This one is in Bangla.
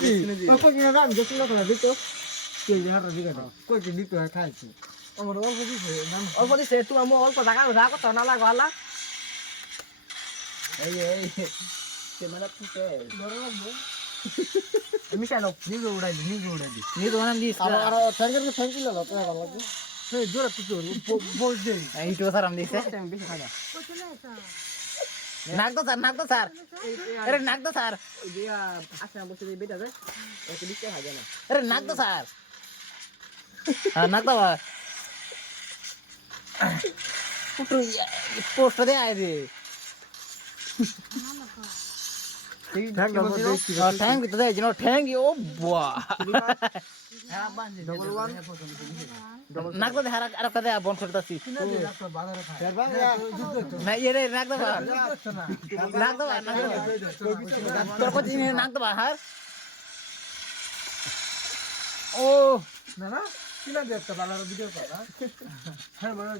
কি ওই কোকিনা রাম গেছিল না দিত কে জাহার দিকে কোকি দিত খাইছি আমার অল্প দিছে নাম অল্প দিছে তুমি আমি অল্প জায়গা যা কত না লাগো আলা এই ক্যামেরা ফুটে বড় লাগবে মিশাই নাও নিজে উড়াই দি নি তো নাম দিস আর ট্যাঙ্কের ট্যাঙ্কি লাগা তো ভালো লাগবে সেই জোরে তো বল দে এই তো স্যার আম দিছে টাইম বেশি খাওয়া নাক তো স্যার আরে নাক তো স্যার ওই যে আসনা বসে যে বেটা যায় ওকে দিতে হয় না আরে নাক তো স্যার হ্যাঁ নাক তো পুটু পোস্ট দে আয় রে ঠ্যাঙ্ক না বল দেখি থ্যাংক ইউ তো দে জিনো থ্যাংক ইউ ও বাহ হ্যাঁ বানছে ডবল ওয়ান নাক তো হারা আর কথা বন করতাছি বাজারে খায় এর বাজারে যুদ্ধ তো না ইয়ে নাক তো না নাক তো তোর কত নাক তো হার ও না না কিনা দেখতে বালার ভিডিও কথা হ্যাঁ বড়